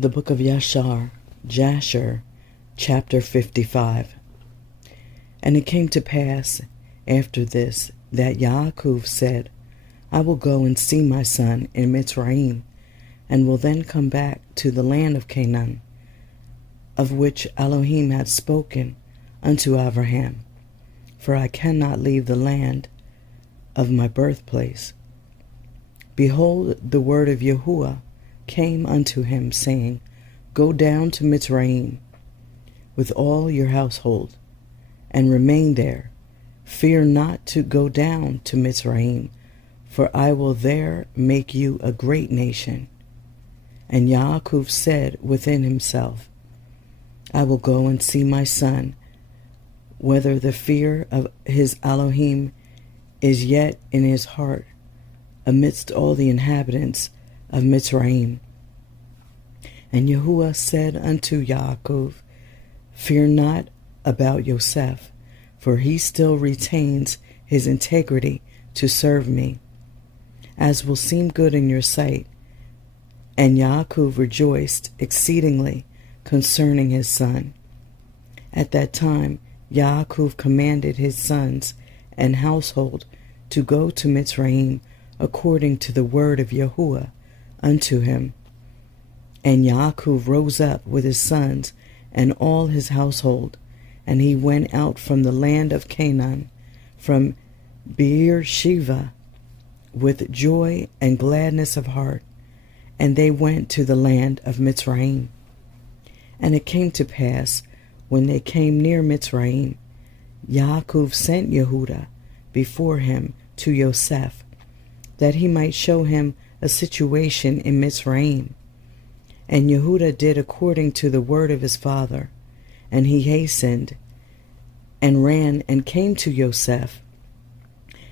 The book of Yashar, Jasher, chapter 55. And it came to pass after this that Yaakov said, I will go and see my son in Mitzrayim, and will then come back to the land of Canaan, of which Elohim had spoken unto Abraham, for I cannot leave the land of my birthplace. Behold, the word of Yahuwah came unto him, saying, Go down to Mitzrayim with all your household, and remain there. Fear not to go down to Mitzrayim, for I will there make you a great nation. And Yaakov said within himself, I will go and see my son, whether the fear of his Elohim is yet in his heart, amidst all the inhabitants of Mitzrayim. And Yahuwah said unto Yaakov, Fear not about Yosef, for he still retains his integrity to serve me, as will seem good in your sight. And Yaakov rejoiced exceedingly concerning his son. At that time Yaakov commanded his sons and household to go to Mitzrayim according to the word of Yahuwah unto him. And Yaakov rose up with his sons and all his household, and he went out from the land of Canaan, from Beer-sheva, with joy and gladness of heart, and they went to the land of Mitzrayim. And it came to pass, when they came near Mitzrayim, Yaakov sent Yehudah before him to Yosef, that he might show him a situation in Mitzrayim. And Yehudah did according to the word of his father, and he hastened and ran and came to Yosef.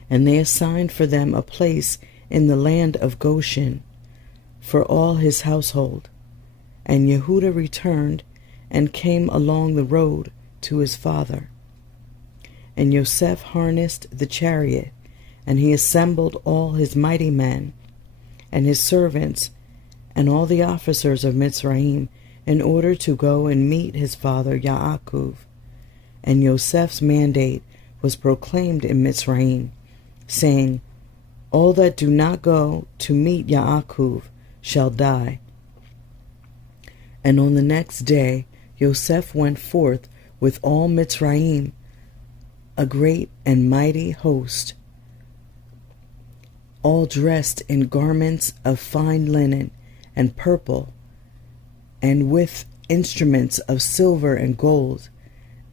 And they assigned for them a place in the land of Goshen for all his household. And Yehudah returned and came along the road to his father. And Yosef harnessed the chariot, and he assembled all his mighty men, and his servants, and all the officers of Mitzrayim, in order to go and meet his father Yaakov. And Yosef's mandate was proclaimed in Mitzrayim, saying, All that do not go to meet Yaakov shall die. And on the next day Yosef went forth with all Mitzrayim, a great and mighty host, all dressed in garments of fine linen and purple, and with instruments of silver and gold,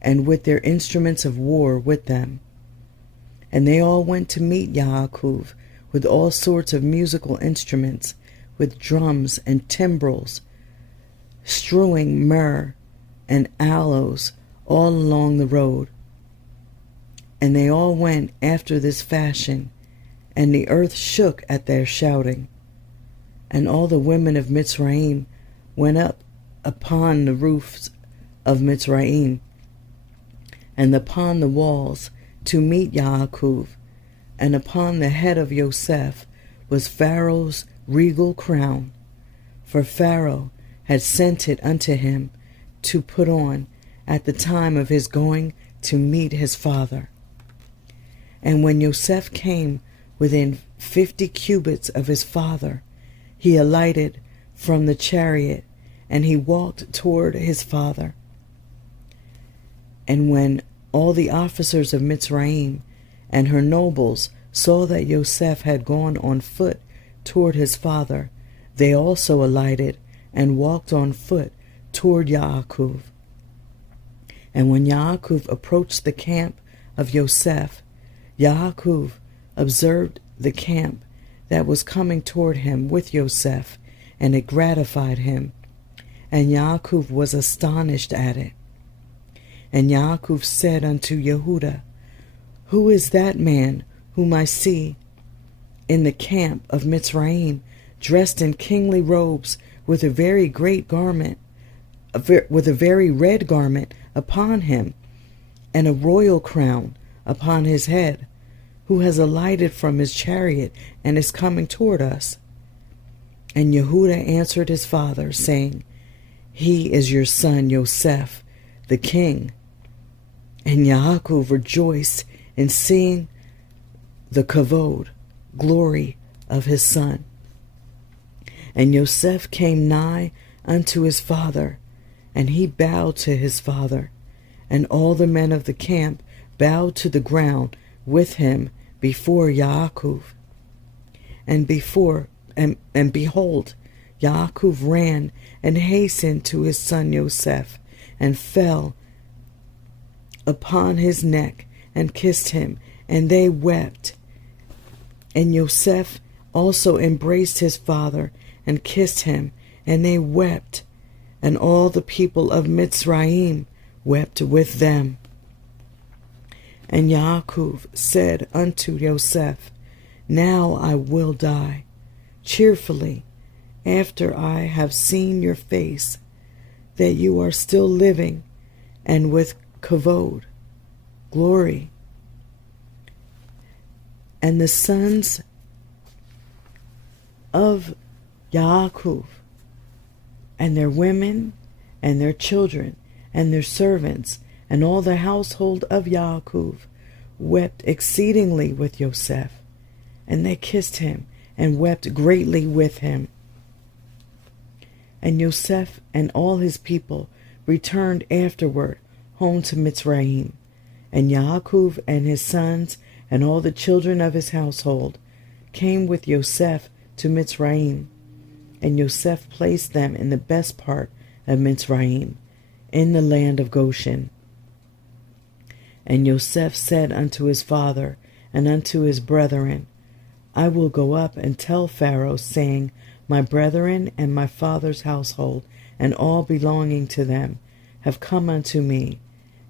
and with their instruments of war with them. And they all went to meet Yaakov with all sorts of musical instruments, with drums and timbrels, strewing myrrh and aloes all along the road. And they all went after this fashion, and the earth shook at their shouting. And all the women of Mitzrayim went up upon the roofs of Mitzrayim, and upon the walls, to meet Yaakov. And upon the head of Yosef was Pharaoh's regal crown, for Pharaoh had sent it unto him to put on at the time of his going to meet his father. And when Yosef came within 50 cubits of his father, he alighted from the chariot, and he walked toward his father. And when all the officers of Mitzrayim and her nobles saw that Yosef had gone on foot toward his father, they also alighted and walked on foot toward Yaakov. And when Yaakov approached the camp of Yosef, Yaakov observed the camp that was coming toward him with Yosef, and it gratified him. And Yaakov was astonished at it. And Yaakov said unto Yehudah, Who is that man whom I see in the camp of Mitzrayim, dressed in kingly robes, with a very great garment, with a very red garment upon him, and a royal crown upon his head, who has alighted from his chariot and is coming toward us? And Yehudah answered his father, saying, He is your son Yosef, the king. And Yaakov rejoiced in seeing the kavod, glory of his son. And Yosef came nigh unto his father, and he bowed to his father. And all the men of the camp bowed to the ground with him before Yaakov. And behold, Yaakov ran and hastened to his son Yosef, and fell upon his neck and kissed him, and they wept. And Yosef also embraced his father and kissed him, and they wept. And all the people of Mitzrayim wept with them. And Yaakov said unto Yosef, Now I will die cheerfully, after I have seen your face, that you are still living, and with kavod, glory. And the sons of Yaakov, and their women, and their children, and their servants, and all the household of Yaakov, wept exceedingly with Yosef, and they kissed him, and wept greatly with him. And Yosef and all his people returned afterward home to Mitzrayim. And Yaakov and his sons and all the children of his household came with Yosef to Mitzrayim. And Yosef placed them in the best part of Mitzrayim, in the land of Goshen. And Yosef said unto his father and unto his brethren, I will go up and tell Pharaoh, saying, My brethren and my father's household, and all belonging to them, have come unto me,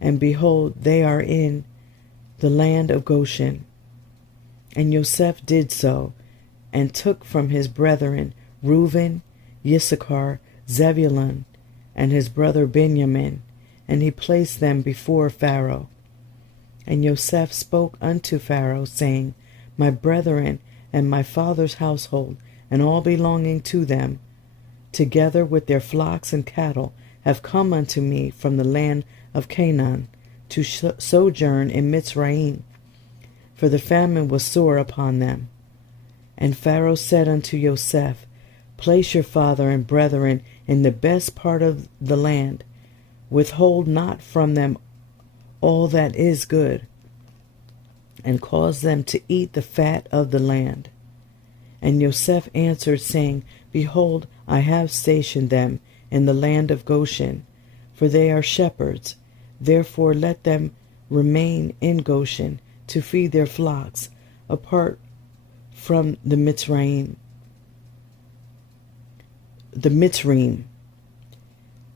and behold, they are in the land of Goshen. And Yosef did so, and took from his brethren Reuben, Issachar, Zebulun, and his brother Benjamin, and he placed them before Pharaoh. And Yosef spoke unto Pharaoh, saying, My brethren and my father's household, and all belonging to them, together with their flocks and cattle, have come unto me from the land of Canaan, to sojourn in Mitzrayim, for the famine was sore upon them. And Pharaoh said unto Yosef, Place your father and brethren in the best part of the land, withhold not from them all that is good, and cause them to eat the fat of the land. And Yosef answered, saying, Behold, I have stationed them in the land of Goshen, for they are shepherds. Therefore let them remain in Goshen to feed their flocks, apart from the Mitzrayim.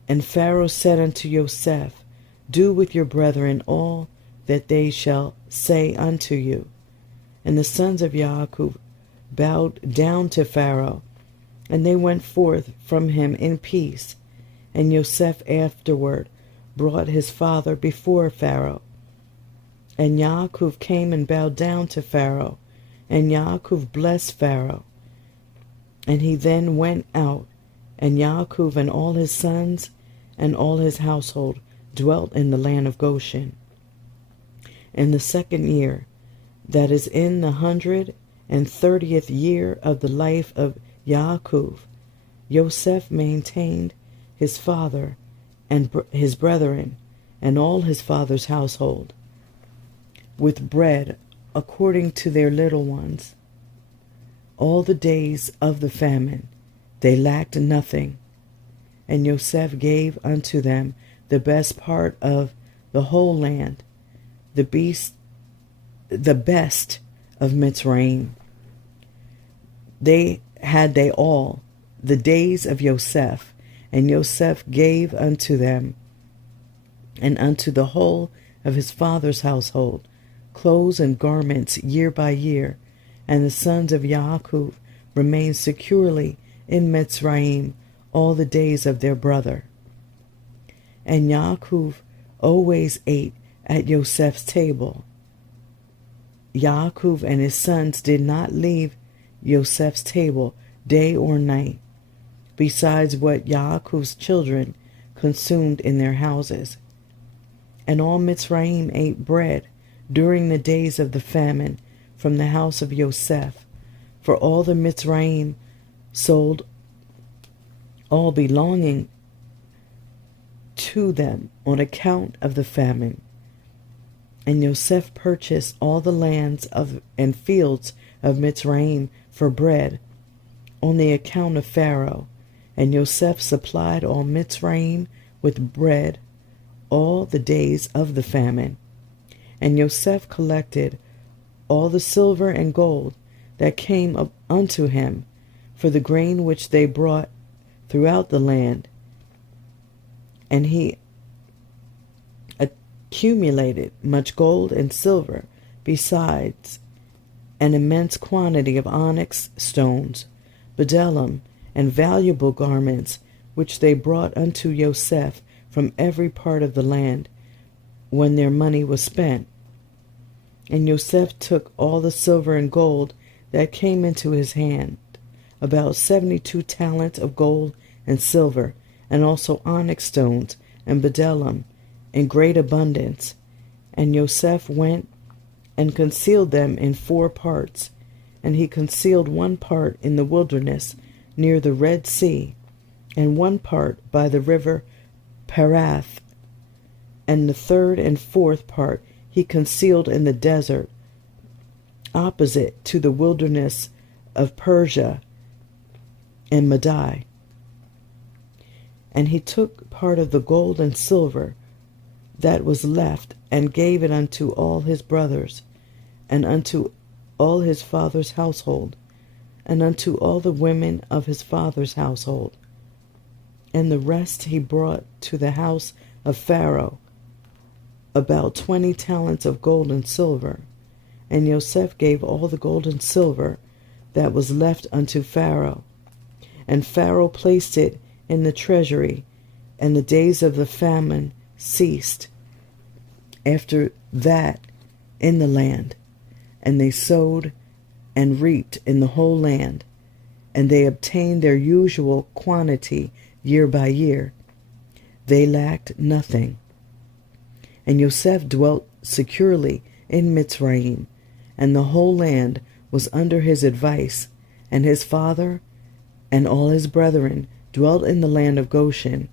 And Pharaoh said unto Yosef, Do with your brethren all that they shall say unto you. And the sons of Yaakov bowed down to Pharaoh, and they went forth from him in peace. And Yosef afterward brought his father before Pharaoh. And Yaakov came and bowed down to Pharaoh, and Yaakov blessed Pharaoh. And he then went out, and Yaakov and all his sons and all his household dwelt in the land of Goshen. In the 2nd year, that is in the 130th year of the life of Yaakov, Yosef maintained his father and his brethren and all his father's household with bread according to their little ones. All the days of the famine they lacked nothing, and Yosef gave unto them the best part of the whole land, the best of Mitzrayim. They all the days of Yosef, and Yosef gave unto them and unto the whole of his father's household clothes and garments year by year. And the sons of Yaakov remained securely in Mitzrayim all the days of their brother. And Yaakov always ate at Yosef's table. Yaakov and his sons did not leave Yosef's table day or night, besides what Yaakov's children consumed in their houses. And all Mitzrayim ate bread during the days of the famine from the house of Yosef, for all the Mitzrayim sold all belonging to them on account of the famine. And Yosef purchased all the lands and fields of Mitzrayim for bread on the account of Pharaoh. And Yosef supplied all Mitzrayim with bread all the days of the famine. And Yosef collected all the silver and gold that came up unto him for the grain which they brought throughout the land. And he accumulated much gold and silver, besides an immense quantity of onyx stones, bdellium, and valuable garments, which they brought unto Yosef from every part of the land, when their money was spent. And Yosef took all the silver and gold that came into his hand, about 72 talents of gold and silver, and also onyx stones and bdellium in great abundance. And Yosef went and concealed them in 4 parts. And he concealed 1 part in the wilderness near the Red Sea, and 1 part by the river Perath, and the 3rd and 4th part he concealed in the desert opposite to the wilderness of Persia and Madai. And he took part of the gold and silver that was left, and gave it unto all his brothers, and unto all his father's household, and unto all the women of his father's household. And the rest he brought to the house of Pharaoh, about 20 talents of gold and silver. And Yosef gave all the gold and silver that was left unto Pharaoh. And Pharaoh placed it in the treasury, and the days of the famine ceased after that in the land. And they sowed and reaped in the whole land, and they obtained their usual quantity year by year. They lacked nothing. And Yosef dwelt securely in Mitzrayim, and the whole land was under his advice, and his father and all his brethren dwelt in the land of Goshen,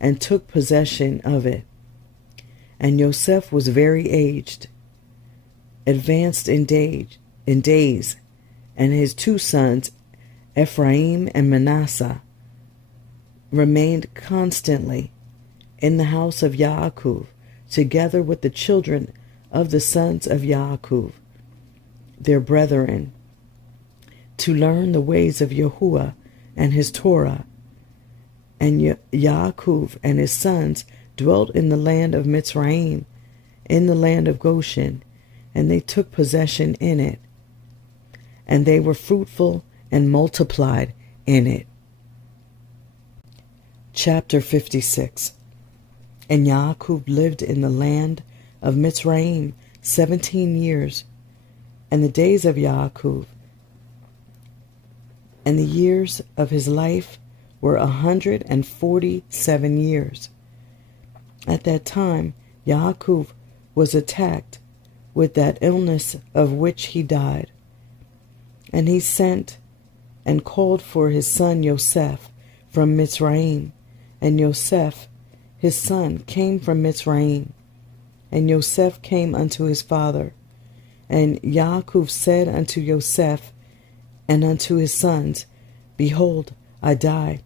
and took possession of it. And Yosef was very aged, advanced in days, and his 2 sons, Ephraim and Manasseh, remained constantly in the house of Yaakov, together with the children of the sons of Yaakov, their brethren, to learn the ways of Yahuwah and his Torah. And Yaakov and his sons dwelt in the land of Mitzrayim, in the land of Goshen, and they took possession in it. And they were fruitful and multiplied in it. Chapter 56. And Yaakov lived in the land of Mitzrayim 17 years, and the days of Yaakov and the years of his life were 147 years. At that time Yaakov was attacked with that illness of which he died. And he sent and called for his son Yosef from Mitzrayim. And Yosef his son came from Mitzrayim. And Yosef came unto his father. And Yaakov said unto Yosef and unto his sons, Behold, I die,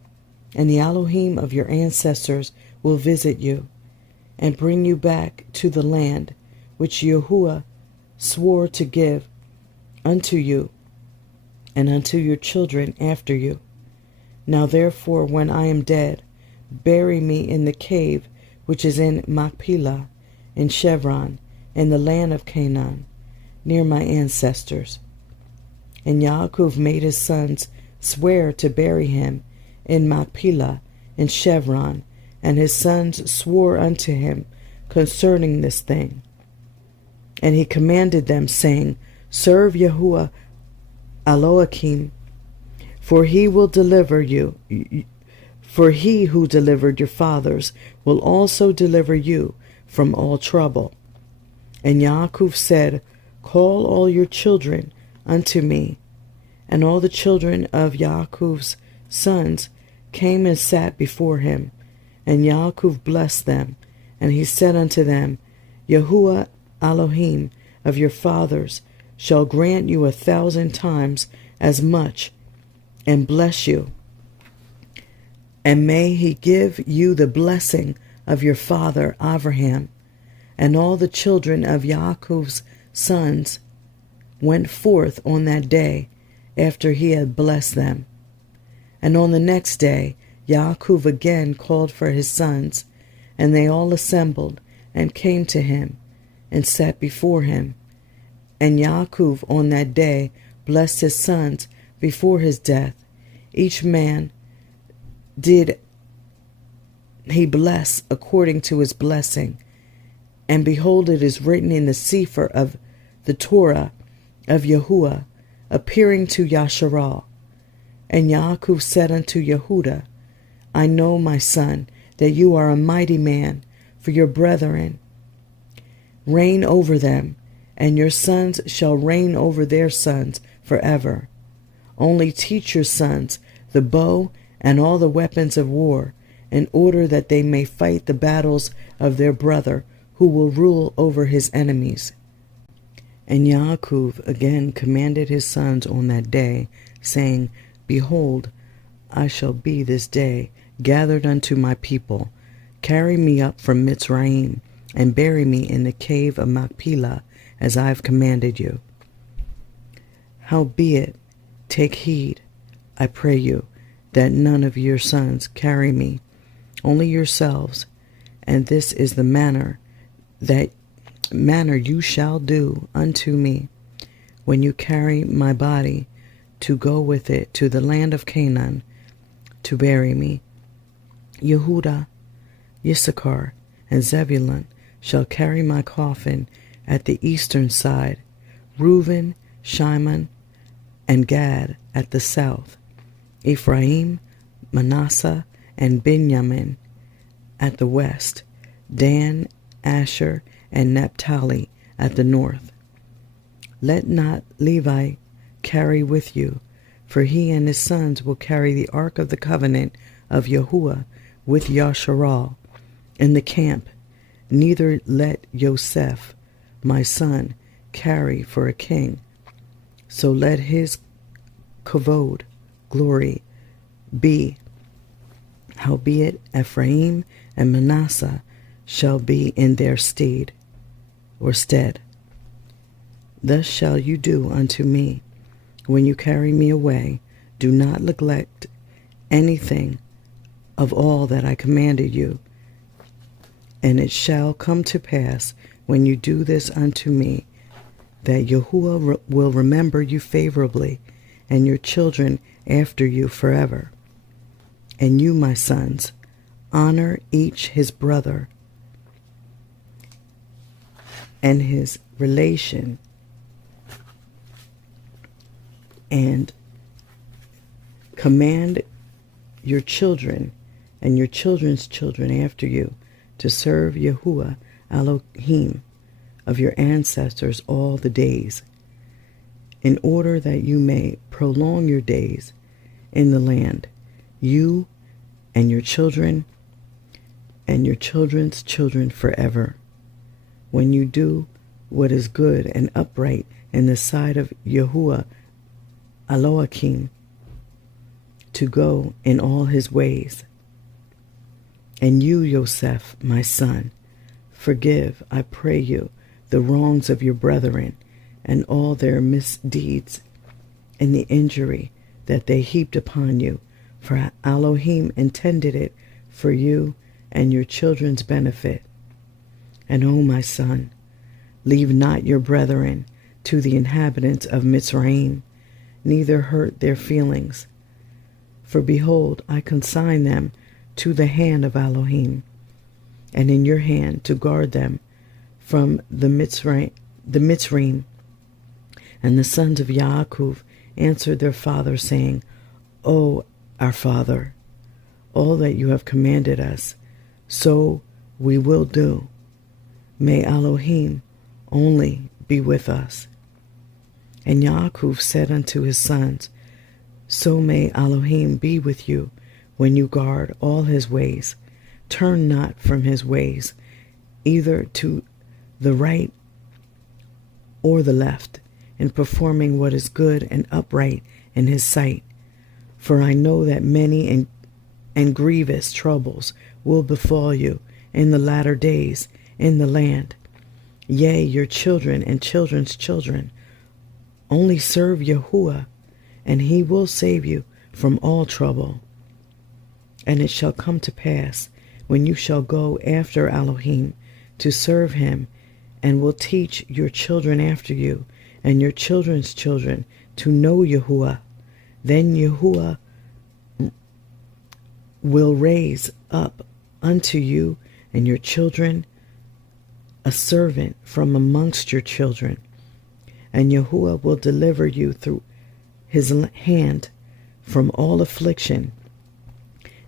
and the Elohim of your ancestors will visit you, and bring you back to the land which Yahuwah swore to give unto you and unto your children after you. Now therefore, when I am dead, bury me in the cave which is in Machpelah, in Chevron, in the land of Canaan, near my ancestors. And Yaakov made his sons swear to bury him in Machpelah, in Chevron, and his sons swore unto him concerning this thing. And he commanded them, saying, Serve Yahuwah Elohim, for he will deliver you For he who delivered your fathers will also deliver you from all trouble. And Yaakov said, Call all your children unto me. And all the children of Yaakov's sons came and sat before him. And Yaakov blessed them. And he said unto them, Yahuwah Elohim of your fathers shall grant you 1,000 times as much, and bless you. And may he give you the blessing of your father Abraham. And all the children of Yaakov's sons went forth on that day after he had blessed them. And on the next day Yaakov again called for his sons, and they all assembled and came to him and sat before him. And Yaakov on that day blessed his sons before his death. Each man did he bless according to his blessing. And behold, it is written in the Cepher of the Torah of Yahuwah, appearing to Yashar. And Yaakov said unto Yehuda, I know, my son, that you are a mighty man for your brethren. Reign over them, and your sons shall reign over their sons forever. Only teach your sons the bow and all the weapons of war, in order that they may fight the battles of their brother, who will rule over his enemies. And Yaakov again commanded his sons on that day, saying, Behold, I shall be this day gathered unto my people. Carry me up from Mitzrayim, and bury me in the cave of Machpelah, as I have commanded you. Howbeit, take heed, I pray you, that none of your sons carry me, only yourselves. And this is the manner you shall do unto me, when you carry my body, to go with it to the land of Canaan, to bury me. Yehuda, Issachar, and Zebulun shall carry my coffin at the eastern side, Reuben, Shimon, and Gad at the south, Ephraim, Manasseh, and Benjamin at the west, Dan, Asher, and Naphtali at the north. Let not Levi carry with you, for he and his sons will carry the ark of the covenant of Yahuwah with Yashar in the camp. Neither let Yosef, my son, carry for a king. So let his kavod, glory, be. Howbeit Ephraim and Manasseh shall be in their stead. Thus shall you do unto me, when you carry me away. Do not neglect anything of all that I commanded you. And it shall come to pass, when you do this unto me, that Yahuwah will remember you favorably, and your children after you forever. And you, my sons, honor each his brother and his relation, and command your children and your children's children after you to serve Yahuwah Elohim of your ancestors all the days, in order that you may prolong your days in the land, you and your children and your children's children forever, when you do what is good and upright in the sight of Yahuwah Elohim, to go in all his ways. And you, Yosef, my son, forgive, I pray you, the wrongs of your brethren, and all their misdeeds, and the injury that they heaped upon you, for Elohim intended it for you and your children's benefit. And, O my son, leave not your brethren to the inhabitants of Mitzrayim, neither hurt their feelings. For behold, I consign them to the hand of Elohim, and in your hand to guard them from the Mitzrayim. And the sons of Yaakov answered their father, saying, O our father, all that you have commanded us, so we will do. May Elohim only be with us. And Yaakov said unto his sons, so may Elohim be with you when you guard all his ways. Turn not from his ways, either to the right or the left, in performing what is good and upright in his sight. For I know that many and grievous troubles will befall you in the latter days in the land. Yea, your children and children's children. Only serve Yahuwah, and he will save you from all trouble. And it shall come to pass, when you shall go after Elohim to serve him, and will teach your children after you, and your children's children, to know Yahuwah, then Yahuwah will raise up unto you and your children a servant from amongst your children, and Yahuwah will deliver you through his hand from all affliction,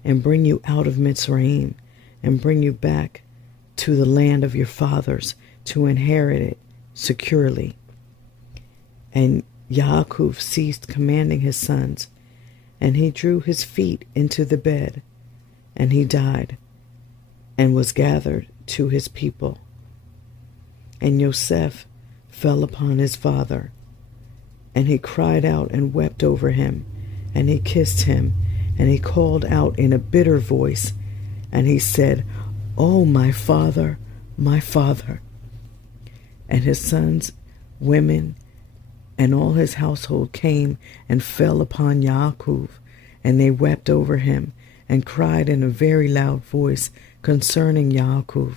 and bring you out of Mitzrayim, and bring you back to the land of your fathers, to inherit it securely. And Yaakov ceased commanding his sons, and he drew his feet into the bed, and he died, and was gathered to his people. And Yosef fell upon his father, and he cried out and wept over him, and he kissed him, and he called out in a bitter voice, and he said, O my father, my father. And his sons, women, and all his household came and fell upon Yaakov, and they wept over him, and cried in a very loud voice concerning Yaakov.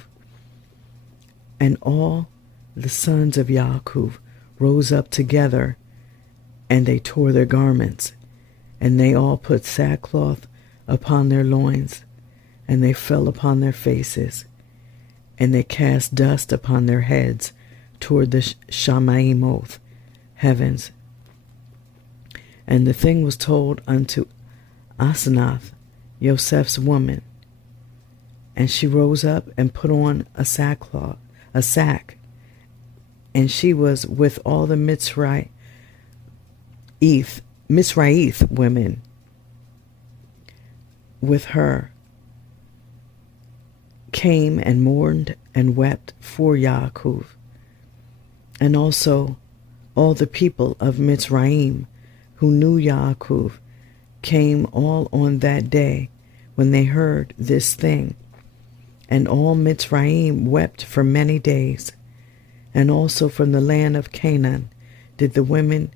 And all the sons of Yaakov rose up together, and they tore their garments, and they all put sackcloth upon their loins, and they fell upon their faces, and they cast dust upon their heads toward the Shamaimoth, heavens. And the thing was told unto Asenath, Yosef's woman, and she rose up and put on a sack, and she was with all the Mizraith women with her, came and mourned and wept for Yaakov. And also all the people of Mitzrayim who knew Yaakov came all on that day when they heard this thing. And all Mitzrayim wept for many days. And also from the land of Canaan did the women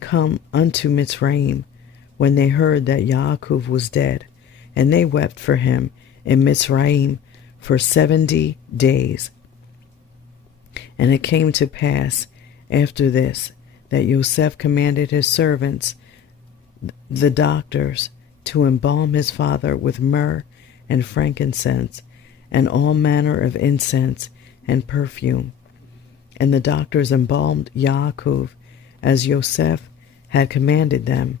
come unto Mitzrayim when they heard that Yaakov was dead. And they wept for him in Mitzrayim for 70 days. And it came to pass after this that Yosef commanded his servants, the doctors, to embalm his father with myrrh and frankincense and all manner of incense and perfume. And the doctors embalmed Yaakov as Yosef had commanded them.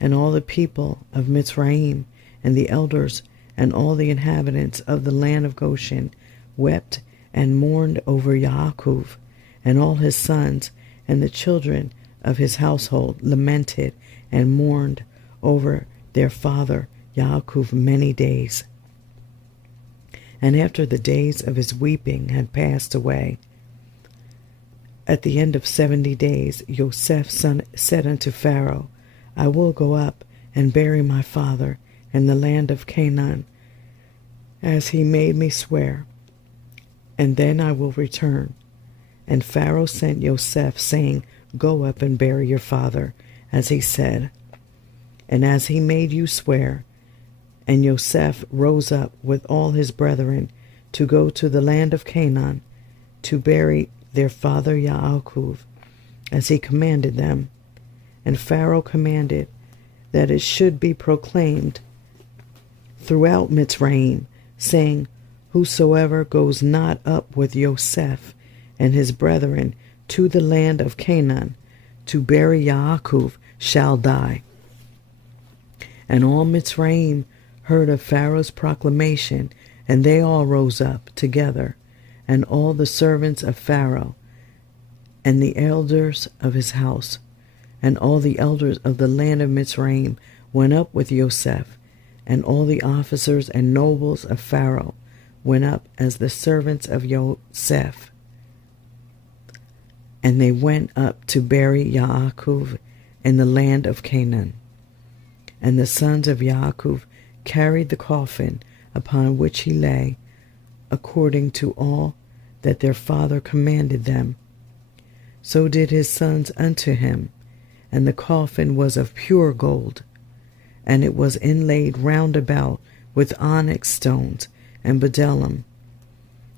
And all the people of Mitzrayim and the elders and all the inhabitants of the land of Goshen wept and mourned over Yaakov, and all his sons and the children of his household lamented and mourned over their father Yaakov many days. And after the days of his weeping had passed away, at the end of 70 days, Yosef said unto Pharaoh, I will go up and bury my father in the land of Canaan, as he made me swear, and then I will return. And Pharaoh sent Yosef, saying, Go up and bury your father, as he said, and as he made you swear. And Yosef rose up with all his brethren to go to the land of Canaan, to bury their father Yaakov, as he commanded them. And Pharaoh commanded that it should be proclaimed throughout Mitzrayim, saying, Whosoever goes not up with Yosef and his brethren to the land of Canaan to bury Yaakov shall die. And all Mitzrayim heard of Pharaoh's proclamation, and they all rose up together, and all the servants of Pharaoh, and the elders of his house, and all the elders of the land of Mitzrayim went up with Yosef, and all the officers and nobles of Pharaoh went up as the servants of Yosef. And they went up to bury Yaakov in the land of Canaan. And the sons of Yaakov carried the coffin upon which he lay, according to all that their father commanded them. So did his sons unto him, and the coffin was of pure gold, and it was inlaid round about with onyx stones and bdellium,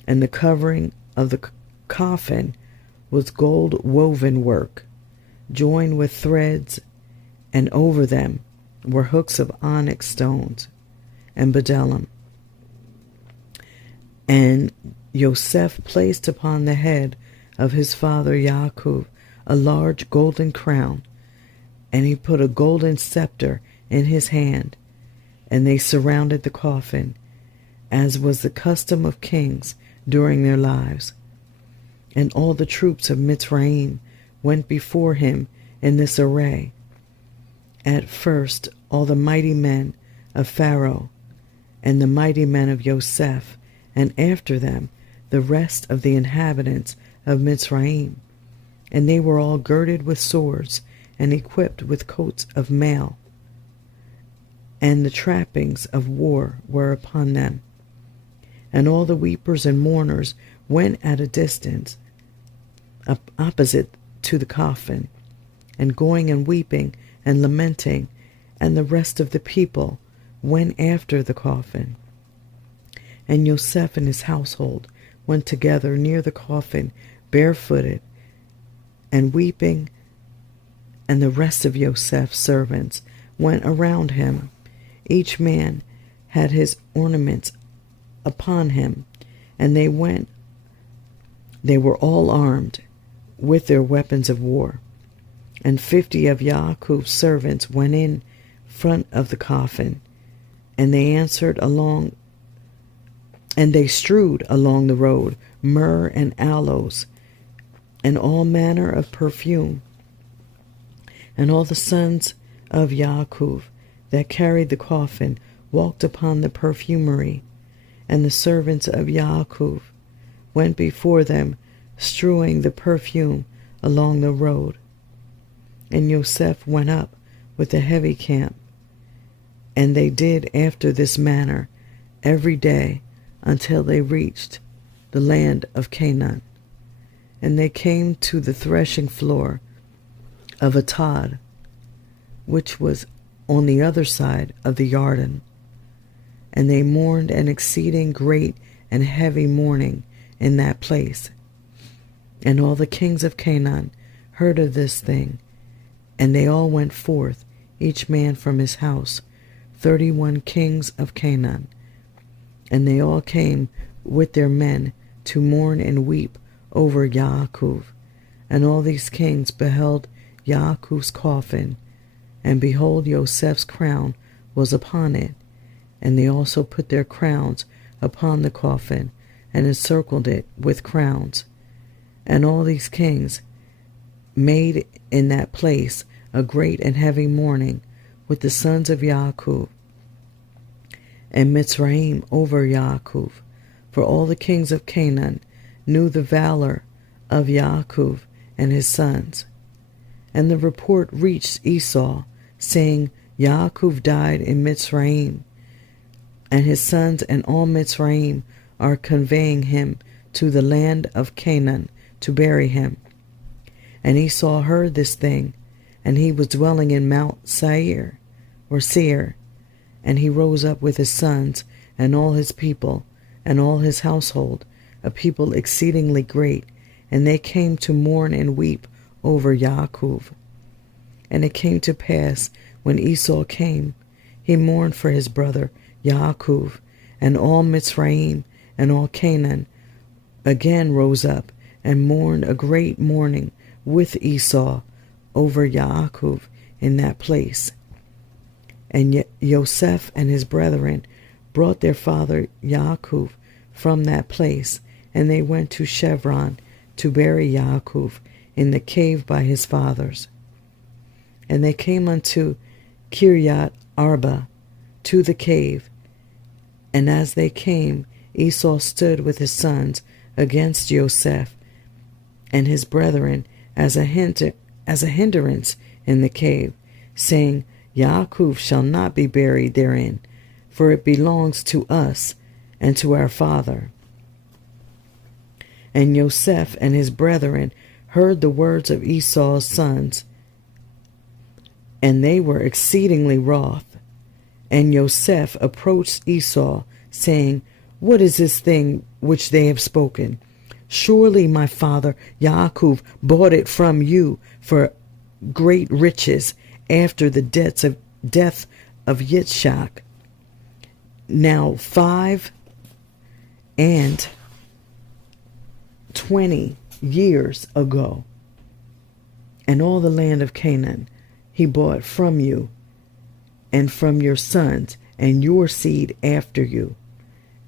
and the covering of the coffin was gold woven work, joined with threads, and over them were hooks of onyx stones and bdellium. And Yosef placed upon the head of his father Yaakov a large golden crown, and he put a golden scepter in his hand, and they surrounded the coffin, as was the custom of kings during their lives. And all the troops of Mitzrayim went before him in this array. At first all the mighty men of Pharaoh, and the mighty men of Yosef, and after them the rest of the inhabitants of Mitzrayim. And they were all girded with swords, and equipped with coats of mail, and the trappings of war were upon them. And all the weepers and mourners went at a distance opposite to the coffin, and going and weeping and lamenting, and the rest of the people went after the coffin. And Yosef and his household went together near the coffin, barefooted, and weeping, and the rest of Yosef's servants went around him. Each man had his ornaments upon him, and they were all armed with their weapons of war. And 50 of Yaakov's servants went in front of the coffin, and they strewed along the road myrrh and aloes, and all manner of perfume. And all the sons of Yaakov that carried the coffin walked upon the perfumery, and the servants of Yaakov went before them, strewing the perfume along the road. And Yosef went up with a heavy camp, and they did after this manner every day until they reached the land of Canaan. And they came to the threshing floor of Atad, which was on the other side of the Jordan. And they mourned an exceeding great and heavy mourning in that place. And all the kings of Canaan heard of this thing, and they all went forth, each man from his house, 31 kings of Canaan. And they all came with their men to mourn and weep over Yaakov. And all these kings beheld Yaakov's coffin, and behold, Yosef's crown was upon it. And they also put their crowns upon the coffin, and encircled it with crowns. And all these kings made in that place a great and heavy mourning with the sons of Yaakov and Mitzrayim over Yaakov. For all the kings of Canaan knew the valor of Yaakov and his sons. And the report reached Esau, saying, Yaakov died in Mitzrayim, and his sons and all Mitzrayim are conveying him to the land of Canaan to bury him. And Esau heard this thing, and he was dwelling in Mount Seir, and he rose up with his sons and all his people and all his household, a people exceedingly great, and they came to mourn and weep over Yaakov. And it came to pass, when Esau came, he mourned for his brother Yaakov, and all Mitzrayim and all Canaan again rose up and mourned a great mourning with Esau over Yaakov in that place. And Yosef and his brethren brought their father Yaakov from that place, and they went to Chevron to bury Yaakov in the cave by his fathers. And they came unto Kiryat Arba, to the cave. And as they came, Esau stood with his sons against Joseph and his brethren as a hindrance in the cave, saying, Yaakov shall not be buried therein, for it belongs to us and to our father. And Joseph and his brethren heard the words of Esau's sons, and they were exceedingly wroth. And Joseph approached Esau, saying, What is this thing which they have spoken? Surely my father Yaakov bought it from you for great riches after the death of Yitzchak. Now 25 years ago, and all the land of Canaan he bought from you and from your sons and your seed after you.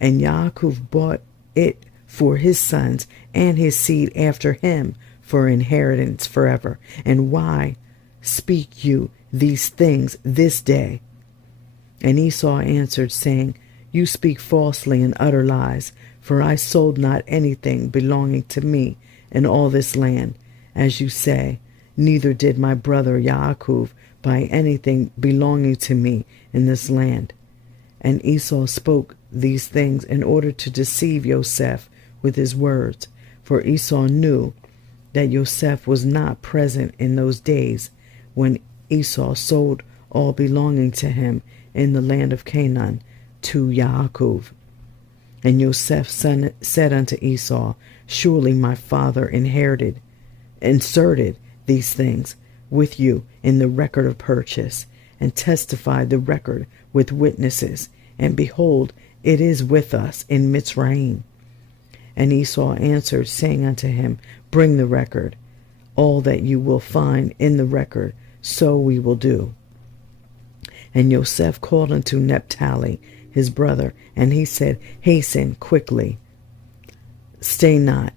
And Yaakov bought it for his sons and his seed after him for inheritance forever. And why speak you these things this day? And Esau answered, saying, You speak falsely and utter lies, for I sold not anything belonging to me in all this land, as you say, neither did my brother Yaakov buy anything belonging to me in this land. And Esau spoke these things in order to deceive Joseph with his words, for Esau knew that Joseph was not present in those days when Esau sold all belonging to him in the land of Canaan to Yaakov. And Joseph said unto Esau, Surely my father inserted these things with you in the record of purchase, and testified the record with witnesses, and behold, it is with us in Mitzrayim. And Esau answered, saying unto him, Bring the record. All that you will find in the record, so we will do. And Joseph called unto Naphtali, his brother, and he said, Hasten quickly, stay not,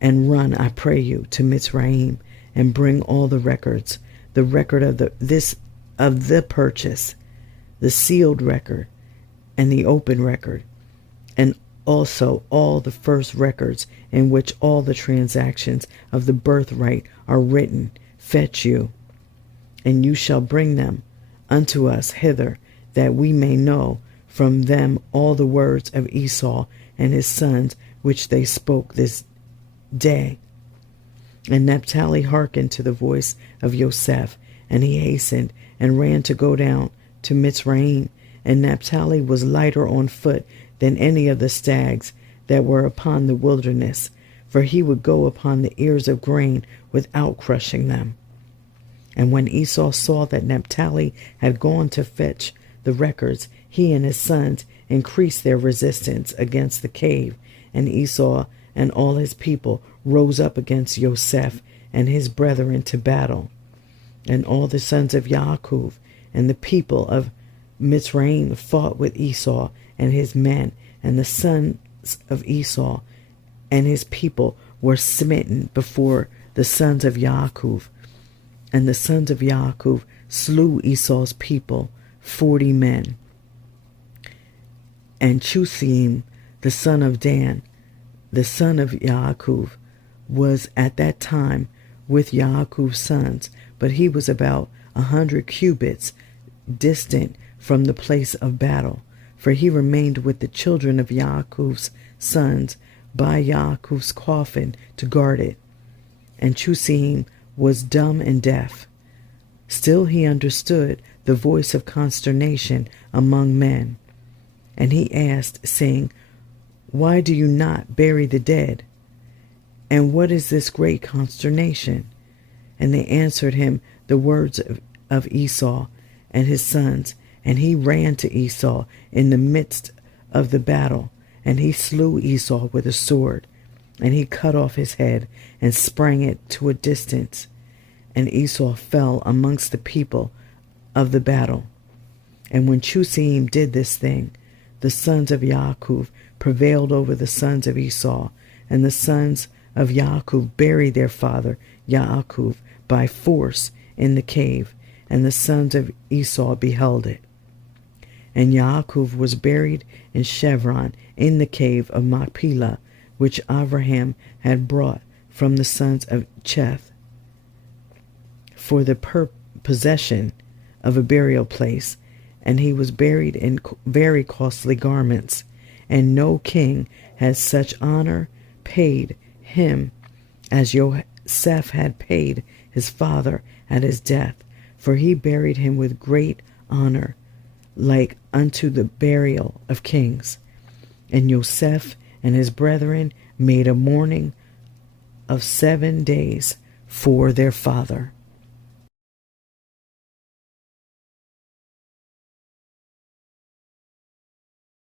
and run, I pray you, to Mitzrayim, and bring all the records, the record of the purchase, the sealed record, and the open record, and also all the first records in which all the transactions of the birthright are written. Fetch you, and you shall bring them unto us hither, that we may know from them all the words of Esau and his sons which they spoke this day. And Naphtali hearkened to the voice of Joseph, and he hastened and ran to go down to Mitzrayim. And Naphtali was lighter on foot than any of the stags that were upon the wilderness, for he would go upon the ears of grain without crushing them. And when Esau saw that Naphtali had gone to fetch the records, he and his sons increased their resistance against the cave, and Esau and all his people rose up against Joseph and his brethren to battle. And all the sons of Yaakov and the people of Mitzrayim fought with Esau and his men, and the sons of Esau and his people were smitten before the sons of Yaakov. And the sons of Yaakov slew Esau's people, 40 men. And Chusim, the son of Dan, the son of Yaakov, was at that time with Yaakov's sons, but he was about 100 cubits distant from the place of battle, for he remained with the children of Yaakov's sons by Yaakov's coffin to guard it. And Chusim was dumb and deaf. Still he understood the voice of consternation among men. And he asked, saying, Why do you not bury the dead? And what is this great consternation? And they answered him the words of Esau and his sons. And he ran to Esau in the midst of the battle, and he slew Esau with a sword. And he cut off his head and sprang it to a distance. And Esau fell amongst the people of the battle. And when Chusim did this thing, the sons of Yaakov prevailed over the sons of Esau, and the sons of Yaakov buried their father Yaakov by force in the cave, and the sons of Esau beheld it. And Yaakov was buried in Chevron in the cave of Machpelah, which Abraham had brought from the sons of Cheth for the possession of a burial place, and he was buried in very costly garments, and no king had such honor paid him as Joseph had paid his father at his death, for he buried him with great honor, like unto the burial of kings. And Joseph and his brethren made a mourning of 7 days for their father.